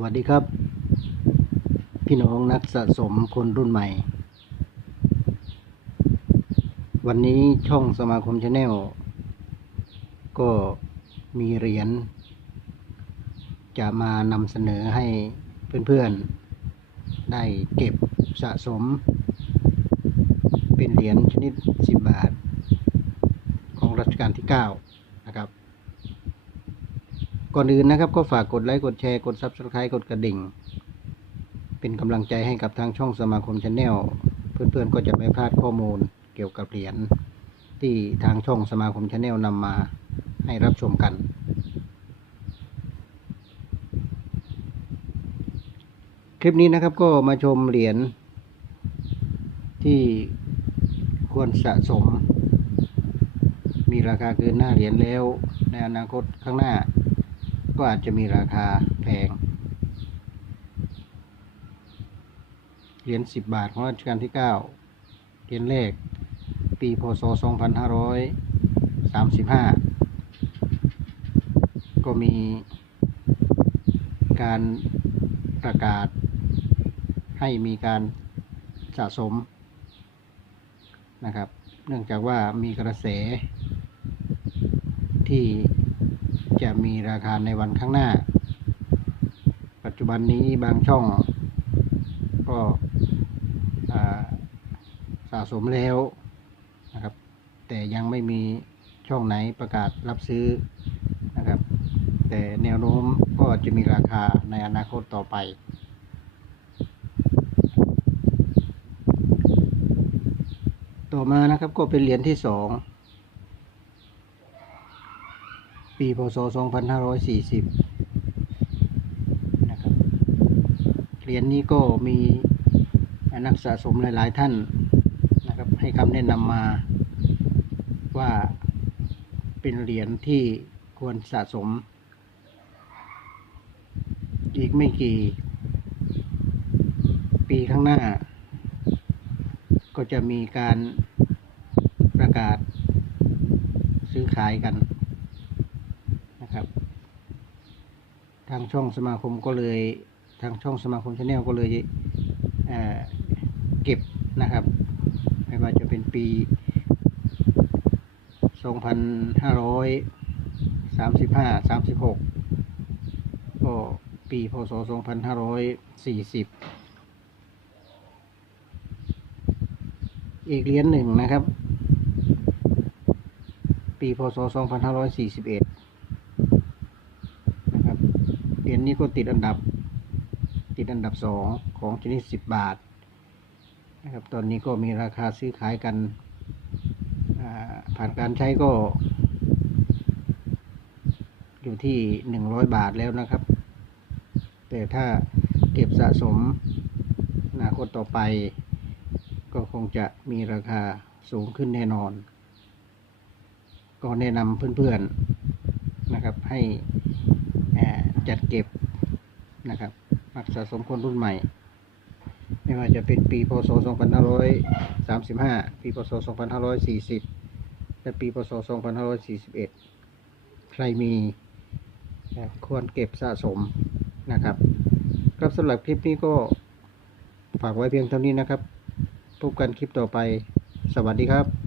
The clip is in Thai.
วัสดีครับ พี่น้องนักสะสมคนรุ่นใหม่ วันนี้ช่องสมาคมชาแนลก็มีเหรียญจะมานำเสนอให้เพื่อนๆ ได้เก็บสะสม เป็นเหรียญชนิด 10 บาท ของรัชกาลที่9นะครับ ก่อนอื่นนะครับ ก็ฝากกดไลค์กดแชร์กด Subscribe กดกระดิ่ง เป็นกำลังใจให้กับทางช่องสมาคมชาแนลเพื่อนๆก็จะไม่พลาดข้อมูลเกี่ยวกับเหรียญที่ทางช่องสมาคมชาแนลนำมาให้รับชมกัน คลิปนี้นะครับก็มาชมเหรียญที่ควรสะสม มีราคาเกินหน้าเหรียญแล้วในอนาคตข้างหน้า ก็อาจจะมีราคาแพง เหรียญสิบบาทของรัชกาลที่เก้าเหรียญแรก ปีพศสองพันห้าร้อยสามสิบห้าก็มีการประกาศให้มีการสะสมนะครับ เนื่องจากว่ามีกระแสที่ จะมีราคาในวันข้างหน้า ปัจจุบันนี้บางช่องก็สะสมแล้วนะครับ แต่ยังไม่มีช่องไหนประกาศรับซื้อนะครับ แต่แนวโน้มก็จะมีราคาในอนาคตต่อไปต่อมานะครับก็เป็นเหรียญที่สอง ปีพศ 2540 นะครับ เหรียญนี้ก็มีนักสะสมหลาย ๆ ท่านนะครับ ให้คำแนะนำมาว่าเป็นเหรียญที่ควรสะสม อีกไม่กี่ ปีข้างหน้า ก็จะมีการประกาศซื้อขายกัน นะครับ ทางช่องสมาคมก็เลยทางช่องสมาคมชาแนลก็เลยเเก็บนะครับไม่ว่าจะเป็นปี 2535 36 ก็ปีพศ 2540อีกเหรียญหนึ่งนะครับ ปีพศ 2541 นะครับเหรีย ญนี้ก็ติดอันดับ ติดอันดับสองของชนิดสิบบาทนะครับตอนนี้ก็มีราคาซื้อขายกันผ่านการใช้ก็ อยู่ที่หนึ่งร้อยบาทแล้วนะครับ แต่ถ้าเก็บสะสมอนาคตต่อไป ก็คงจะมีราคาสูงขึ้นแน่นอน ก็แนะนำเพื่อนๆนะครับให้ จัดเก็บนะครับนักสะสมคนรุ่นใหม่ ไม่ว่าจะเป็นปีพศ 2535 ปีพศ 2540 และปีพศ 2541 ใครมีเอ่อควรเก็บสะสมนะครับ ครับสำหรับคลิปนี้ก็ฝากไว้เพียงเท่านี้นะครับ พบกันคลิปต่อไป สวัสดีครับ